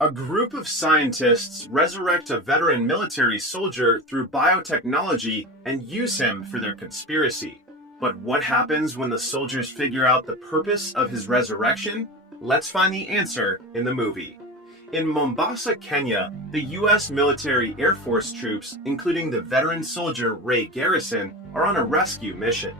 A group of scientists resurrect a veteran military soldier through biotechnology and use him for their conspiracy. But what happens when the soldiers figure out the purpose of his resurrection? Let's find the answer in the movie. In Mombasa, Kenya, the U.S. military Air Force troops, including the veteran soldier Ray Garrison, are on a rescue mission.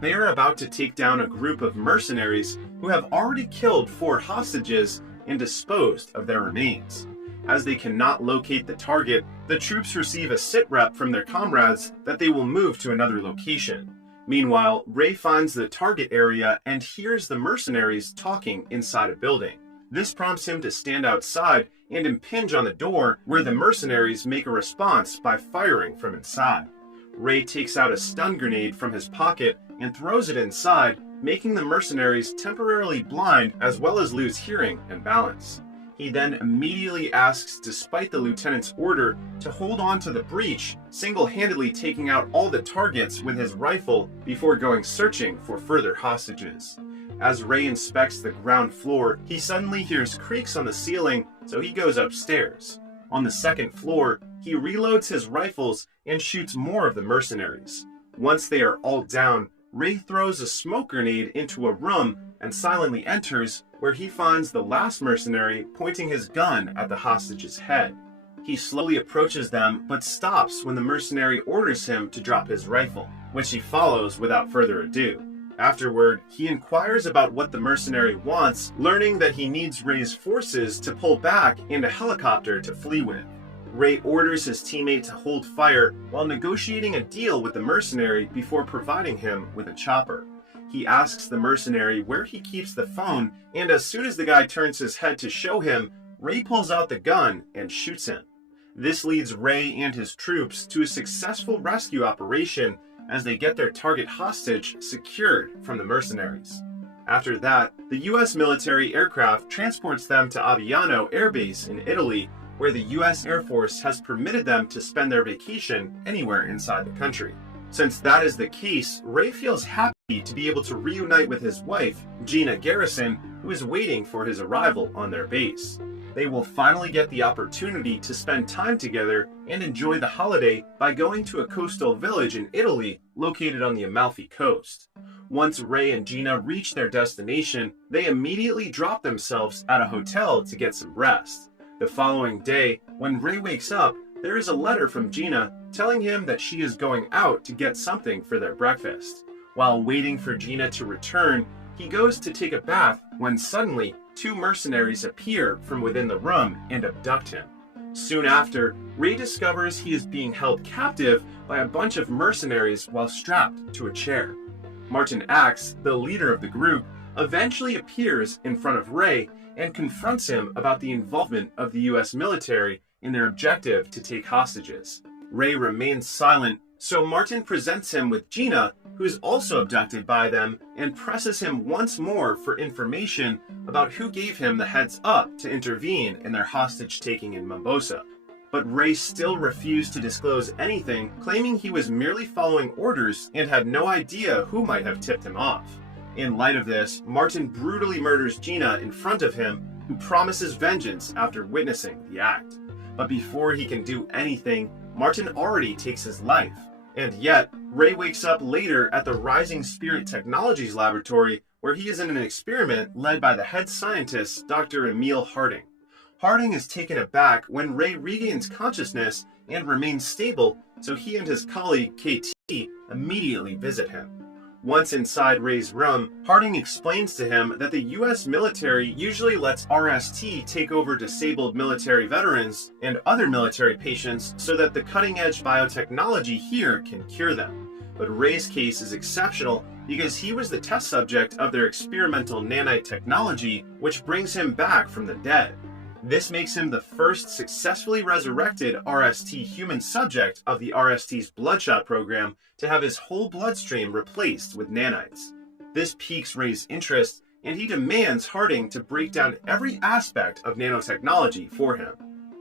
They are about to take down a group of mercenaries who have already killed 4 hostages and disposed of their remains. As they cannot locate the target, the troops receive a sitrep from their comrades that they will move to another location. Meanwhile, Ray finds the target area and hears the mercenaries talking inside a building. This prompts him to stand outside and impinge on the door, where the mercenaries make a response by firing from inside. Ray takes out a stun grenade from his pocket and throws it inside, making the mercenaries temporarily blind as well as lose hearing and balance. He then immediately asks, despite the lieutenant's order, to hold on to the breach, single-handedly taking out all the targets with his rifle before going searching for further hostages. As Ray inspects the ground floor, he suddenly hears creaks on the ceiling, so he goes upstairs. On the 2nd floor, he reloads his rifles and shoots more of the mercenaries. Once they are all down, Ray throws a smoke grenade into a room and silently enters, where he finds the last mercenary pointing his gun at the hostage's head. He slowly approaches them, but stops when the mercenary orders him to drop his rifle, which he follows without further ado. Afterward, he inquires about what the mercenary wants, learning that he needs Ray's forces to pull back and a helicopter to flee with. Ray orders his teammate to hold fire while negotiating a deal with the mercenary before providing him with a chopper. He asks the mercenary where he keeps the phone, and as soon as the guy turns his head to show him, Ray pulls out the gun and shoots him. This leads Ray and his troops to a successful rescue operation as they get their target hostage secured from the mercenaries. After that, the U.S. military aircraft transports them to Aviano Air Base in Italy, where the U.S. Air Force has permitted them to spend their vacation anywhere inside the country. Since that is the case, Ray feels happy to be able to reunite with his wife, Gina Garrison, who is waiting for his arrival on their base. They will finally get the opportunity to spend time together and enjoy the holiday by going to a coastal village in Italy located on the Amalfi Coast. Once Ray and Gina reach their destination, they immediately drop themselves at a hotel to get some rest. The following day, when Ray wakes up, there is a letter from Gina telling him that she is going out to get something for their breakfast. While waiting for Gina to return, he goes to take a bath when suddenly 2 mercenaries appear from within the room and abduct him. Soon after, Ray discovers he is being held captive by a bunch of mercenaries while strapped to a chair. Martin Axe, the leader of the group, eventually appears in front of Ray and confronts him about the involvement of the U.S. military in their objective to take hostages. Ray remains silent, so Martin presents him with Gina, who is also abducted by them, and presses him once more for information about who gave him the heads up to intervene in their hostage-taking in Mombasa. But Ray still refused to disclose anything, claiming he was merely following orders and had no idea who might have tipped him off. In light of this, Martin brutally murders Gina in front of him, who promises vengeance after witnessing the act. But before he can do anything, Martin already takes his life. And yet, Ray wakes up later at the Rising Spirit Technologies laboratory, where he is in an experiment led by the head scientist, Dr. Emil Harding. Harding is taken aback when Ray regains consciousness and remains stable, so he and his colleague, KT, immediately visit him. Once inside Ray's room, Harding explains to him that the U.S. military usually lets RST take over disabled military veterans and other military patients so that the cutting-edge biotechnology here can cure them. But Ray's case is exceptional because he was the test subject of their experimental nanite technology, which brings him back from the dead. This makes him the first successfully resurrected RST human subject of the RST's Bloodshot program to have his whole bloodstream replaced with nanites. This piques Ray's interest, and he demands Harding to break down every aspect of nanotechnology for him.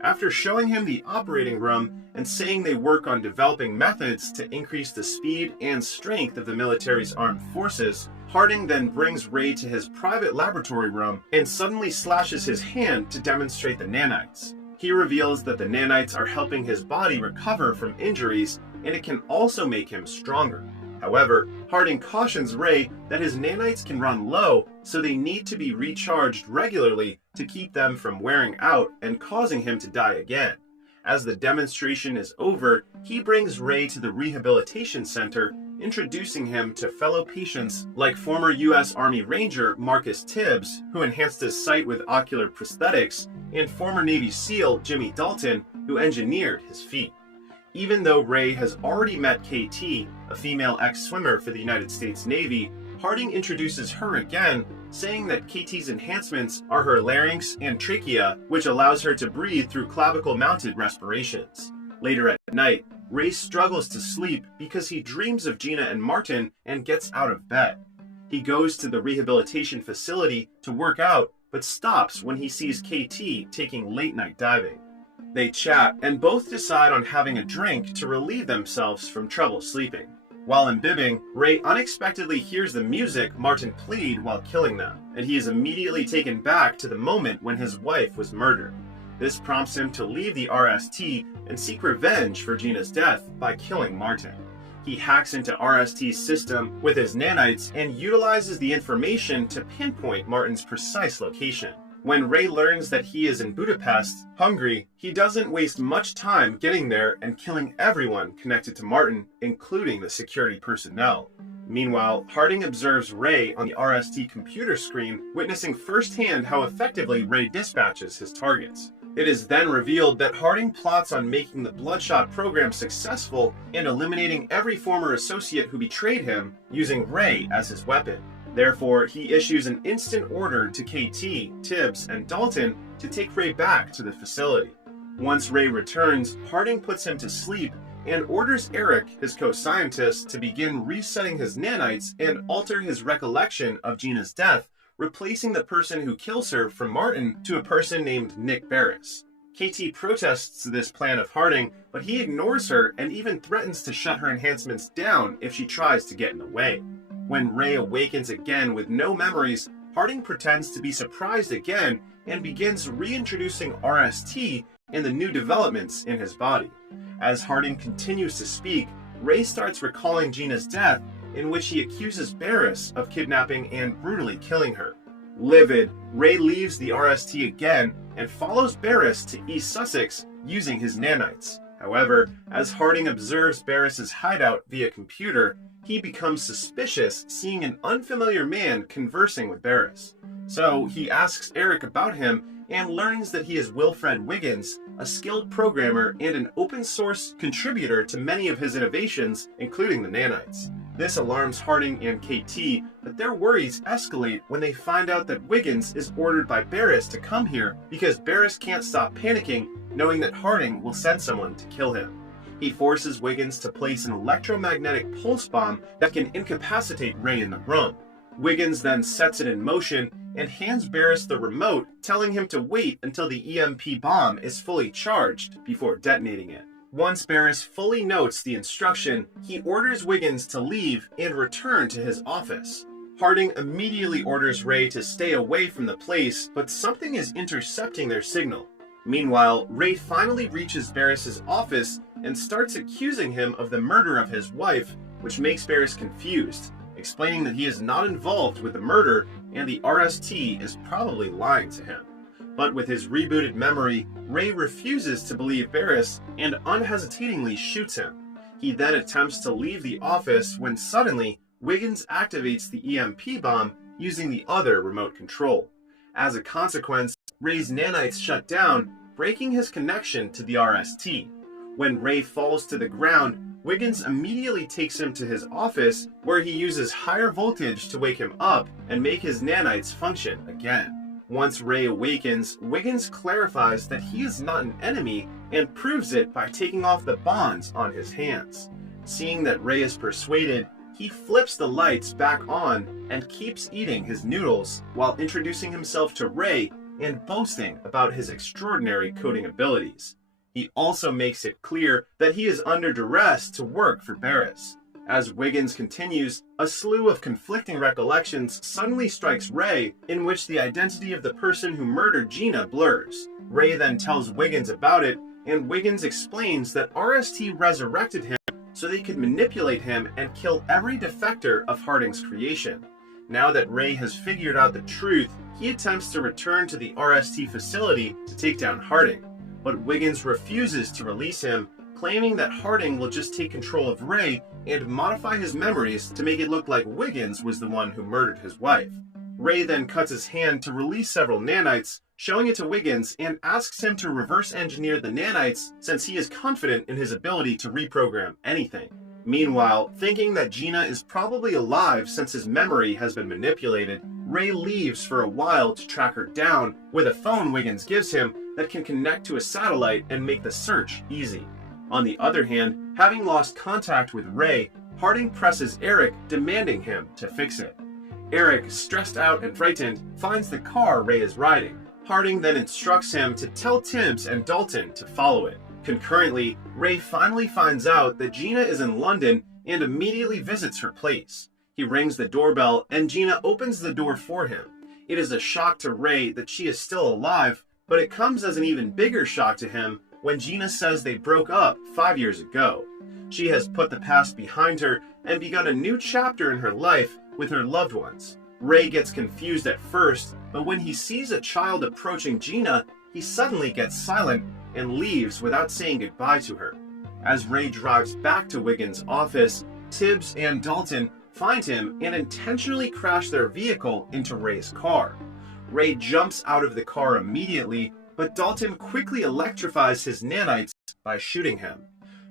After showing him the operating room and saying they work on developing methods to increase the speed and strength of the military's armed forces, Harding then brings Ray to his private laboratory room and suddenly slashes his hand to demonstrate the nanites. He reveals that the nanites are helping his body recover from injuries, and it can also make him stronger. However, Harding cautions Ray that his nanites can run low, so they need to be recharged regularly to keep them from wearing out and causing him to die again. As the demonstration is over, he brings Ray to the rehabilitation center, introducing him to fellow patients like former U.S. Army Ranger Marcus Tibbs, who enhanced his sight with ocular prosthetics, and former Navy SEAL Jimmy Dalton, who engineered his feet. Even though Ray has already met KT, a female ex-swimmer for the United States Navy, Harding introduces her again, saying that KT's enhancements are her larynx and trachea, which allows her to breathe through clavicle-mounted respirations. Later at night, Ray struggles to sleep because he dreams of Gina and Martin and gets out of bed. He goes to the rehabilitation facility to work out, but stops when he sees KT taking late-night diving. They chat and both decide on having a drink to relieve themselves from trouble sleeping. While imbibing, Ray unexpectedly hears the music Martin played while killing them, and he is immediately taken back to the moment when his wife was murdered. This prompts him to leave the RST and seek revenge for Gina's death by killing Martin. He hacks into RST's system with his nanites and utilizes the information to pinpoint Martin's precise location. When Ray learns that he is in Budapest, Hungary, he doesn't waste much time getting there and killing everyone connected to Martin, including the security personnel. Meanwhile, Harding observes Ray on the RST computer screen, witnessing firsthand how effectively Ray dispatches his targets. It is then revealed that Harding plots on making the Bloodshot program successful and eliminating every former associate who betrayed him, using Ray as his weapon. Therefore, he issues an instant order to KT, Tibbs, and Dalton to take Ray back to the facility. Once Ray returns, Harding puts him to sleep and orders Eric, his co-scientist, to begin resetting his nanites and alter his recollection of Gina's death, replacing the person who kills her from Martin to a person named Nick Barris. KT protests this plan of Harding, but he ignores her and even threatens to shut her enhancements down if she tries to get in the way. When Ray awakens again with no memories, Harding pretends to be surprised again and begins reintroducing RST and the new developments in his body. As Harding continues to speak, Ray starts recalling Gina's death, in which he accuses Barris of kidnapping and brutally killing her. Livid, Ray leaves the RST again and follows Barris to East Sussex using his nanites. However, as Harding observes Barris's hideout via computer, he becomes suspicious seeing an unfamiliar man conversing with Barris. So he asks Eric about him and learns that he is Wilfred Wiggins, a skilled programmer and an open-source contributor to many of his innovations, including the nanites. This alarms Harding and KT, but their worries escalate when they find out that Wiggins is ordered by Barris to come here because Barris can't stop panicking, knowing that Harding will send someone to kill him. He forces Wiggins to place an electromagnetic pulse bomb that can incapacitate Ray in the room. Wiggins then sets it in motion and hands Barris the remote, telling him to wait until the EMP bomb is fully charged before detonating it. Once Barris fully notes the instruction, he orders Wiggins to leave and return to his office. Harding immediately orders Ray to stay away from the place, but something is intercepting their signal. Meanwhile, Ray finally reaches Barris's office and starts accusing him of the murder of his wife, which makes Barris confused, explaining that he is not involved with the murder and the RST is probably lying to him. But with his rebooted memory, Ray refuses to believe Barris and unhesitatingly shoots him. He then attempts to leave the office when suddenly Wiggins activates the EMP bomb using the other remote control. As a consequence, Ray's nanites shut down, breaking his connection to the RST. When Ray falls to the ground, Wiggins immediately takes him to his office, where he uses higher voltage to wake him up and make his nanites function again. Once Ray awakens, Wiggins clarifies that he is not an enemy and proves it by taking off the bonds on his hands. Seeing that Ray is persuaded, he flips the lights back on and keeps eating his noodles while introducing himself to Ray and boasting about his extraordinary coding abilities. He also makes it clear that he is under duress to work for Pearce. As Wiggins continues, a slew of conflicting recollections suddenly strikes Ray, in which the identity of the person who murdered Gina blurs. Ray then tells Wiggins about it, and Wiggins explains that RST resurrected him so they could manipulate him and kill every defector of Harding's creation. Now that Ray has figured out the truth, he attempts to return to the RST facility to take down Harding, but Wiggins refuses to release him, claiming that Harding will just take control of Ray and modify his memories to make it look like Wiggins was the one who murdered his wife. Ray then cuts his hand to release several nanites, showing it to Wiggins, and asks him to reverse engineer the nanites since he is confident in his ability to reprogram anything. Meanwhile, thinking that Gina is probably alive since his memory has been manipulated, Ray leaves for a while to track her down with a phone Wiggins gives him that can connect to a satellite and make the search easy. On the other hand, having lost contact with Ray, Harding presses Eric, demanding him to fix it. Eric, stressed out and frightened, finds the car Ray is riding. Harding then instructs him to tell Tibbs and Dalton to follow it. Concurrently, Ray finally finds out that Gina is in London and immediately visits her place. He rings the doorbell and Gina opens the door for him. It is a shock to Ray that she is still alive, but it comes as an even bigger shock to him when Gina says they broke up 5 years ago. She has put the past behind her and begun a new chapter in her life with her loved ones. Ray gets confused at first, but when he sees a child approaching Gina, he suddenly gets silent and leaves without saying goodbye to her. As Ray drives back to Wiggins' office, Tibbs and Dalton find him and intentionally crash their vehicle into Ray's car. Ray jumps out of the car immediately, but Dalton quickly electrifies his nanites by shooting him.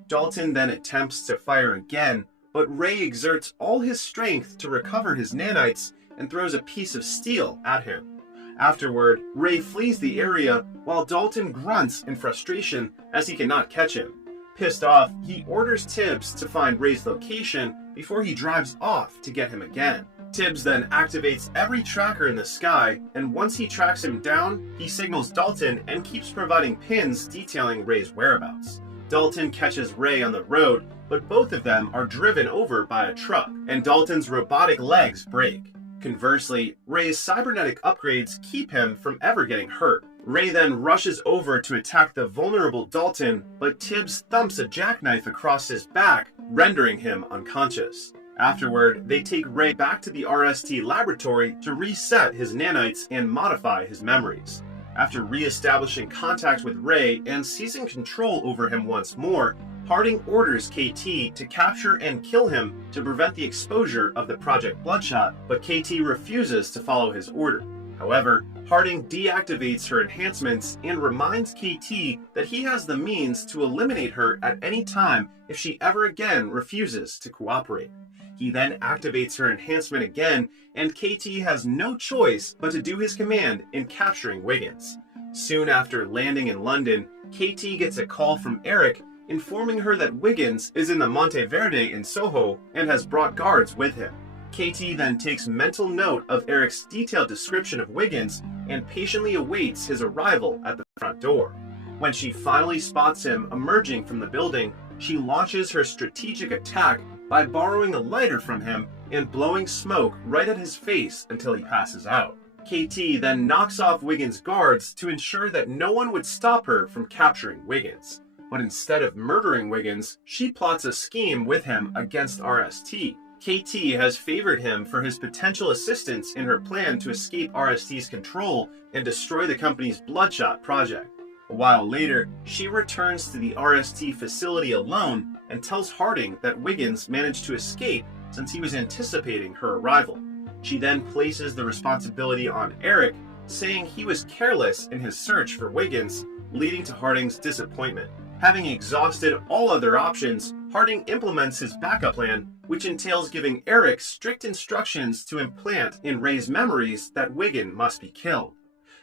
Dalton then attempts to fire again, but Ray exerts all his strength to recover his nanites and throws a piece of steel at him. Afterward, Ray flees the area while Dalton grunts in frustration as he cannot catch him. Pissed off, he orders Tibbs to find Ray's location before he drives off to get him again. Tibbs then activates every tracker in the sky, and once he tracks him down, he signals Dalton and keeps providing pins detailing Ray's whereabouts. Dalton catches Ray on the road, but both of them are driven over by a truck, and Dalton's robotic legs break. Conversely, Ray's cybernetic upgrades keep him from ever getting hurt. Ray then rushes over to attack the vulnerable Dalton, but Tibbs thumps a jackknife across his back, rendering him unconscious. Afterward, they take Ray back to the RST laboratory to reset his nanites and modify his memories. After re-establishing contact with Ray and seizing control over him once more, Harding orders KT to capture and kill him to prevent the exposure of the Project Bloodshot, but KT refuses to follow his order. However, Harding deactivates her enhancements and reminds KT that he has the means to eliminate her at any time if she ever again refuses to cooperate. He then activates her enhancement again, and KT has no choice but to do his command in capturing Wiggins. Soon after landing in London, KT gets a call from Eric informing her that Wiggins is in the Monteverde in Soho and has brought guards with him. KT then takes mental note of Eric's detailed description of Wiggins and patiently awaits his arrival at the front door. When she finally spots him emerging from the building, she launches her strategic attack by borrowing a lighter from him and blowing smoke right at his face until he passes out. KT then knocks off Wiggins' guards to ensure that no one would stop her from capturing Wiggins. But instead of murdering Wiggins, she plots a scheme with him against RST. KT has favored him for his potential assistance in her plan to escape RST's control and destroy the company's Bloodshot project. A while later, she returns to the RST facility alone and tells Harding that Wiggins managed to escape since he was anticipating her arrival. She then places the responsibility on Eric, saying he was careless in his search for Wiggins, leading to Harding's disappointment. Having exhausted all other options, Harding implements his backup plan, which entails giving Eric strict instructions to implant in Ray's memories that Wiggins must be killed.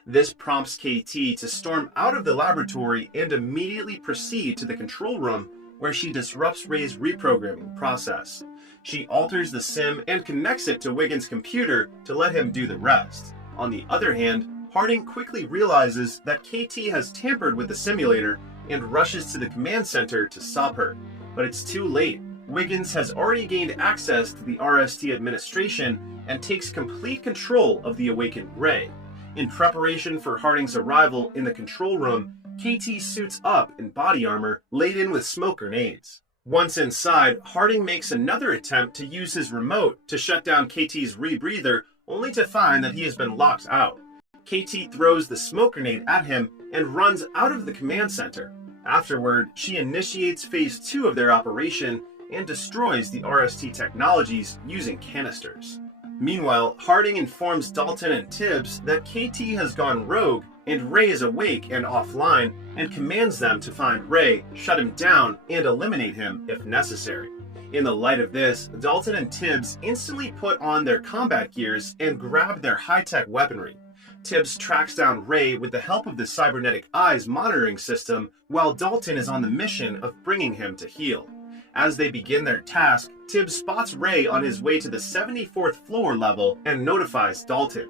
This prompts KT to storm out of the laboratory and immediately proceed to the control room, where she disrupts Ray's reprogramming process. She alters the sim and connects it to Wiggins' computer to let him do the rest. On the other hand, Harding quickly realizes that KT has tampered with the simulator and rushes to the command center to stop her. But it's too late. Wiggins has already gained access to the RST administration and takes complete control of the awakened Ray. In preparation for Harding's arrival in the control room, KT suits up in body armor laden with smoke grenades. Once inside, Harding makes another attempt to use his remote to shut down KT's rebreather, only to find that he has been locked out. KT throws the smoke grenade at him and runs out of the command center. Afterward, she initiates phase 2 of their operation and destroys the RST technologies using canisters. Meanwhile, Harding informs Dalton and Tibbs that KT has gone rogue and Ray is awake and offline, and commands them to find Ray, shut him down, and eliminate him if necessary. In the light of this, Dalton and Tibbs instantly put on their combat gears and grab their high-tech weaponry. Tibbs tracks down Ray with the help of the cybernetic eyes monitoring system, while Dalton is on the mission of bringing him to heal. As they begin their task, Tibbs spots Ray on his way to the 74th floor level and notifies Dalton.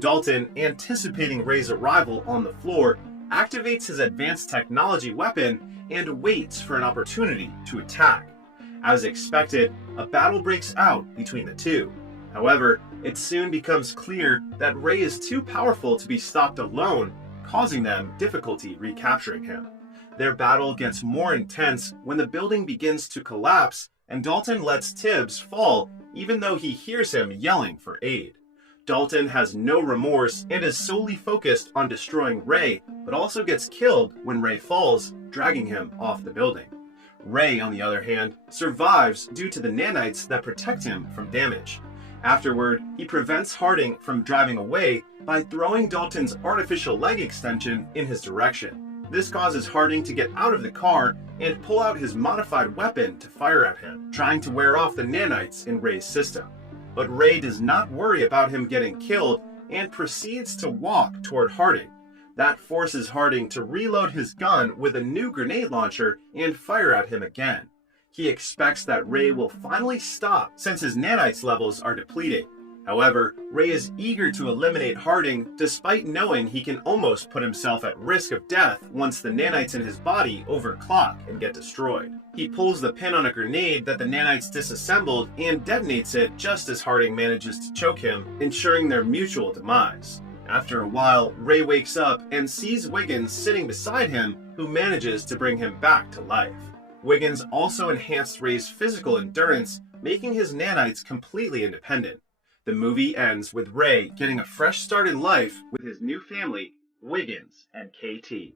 Dalton, anticipating Ray's arrival on the floor, activates his advanced technology weapon and waits for an opportunity to attack. As expected, a battle breaks out between the two. However, it soon becomes clear that Ray is too powerful to be stopped alone, causing them difficulty recapturing him. Their battle gets more intense when the building begins to collapse and Dalton lets Tibbs fall even though he hears him yelling for aid. Dalton has no remorse and is solely focused on destroying Ray, but also gets killed when Ray falls, dragging him off the building. Ray, on the other hand, survives due to the nanites that protect him from damage. Afterward, he prevents Harding from driving away by throwing Dalton's artificial leg extension in his direction. This causes Harding to get out of the car and pull out his modified weapon to fire at him, trying to wear off the nanites in Ray's system. But Ray does not worry about him getting killed and proceeds to walk toward Harding. That forces Harding to reload his gun with a new grenade launcher and fire at him again. He expects that Ray will finally stop since his nanites levels are depleting. However, Ray is eager to eliminate Harding despite knowing he can almost put himself at risk of death once the nanites in his body overclock and get destroyed. He pulls the pin on a grenade that the nanites disassembled and detonates it just as Harding manages to choke him, ensuring their mutual demise. After a while, Ray wakes up and sees Wiggins sitting beside him, who manages to bring him back to life. Wiggins also enhanced Ray's physical endurance, making his nanites completely independent. The movie ends with Ray getting a fresh start in life with his new family, Wiggins and KT.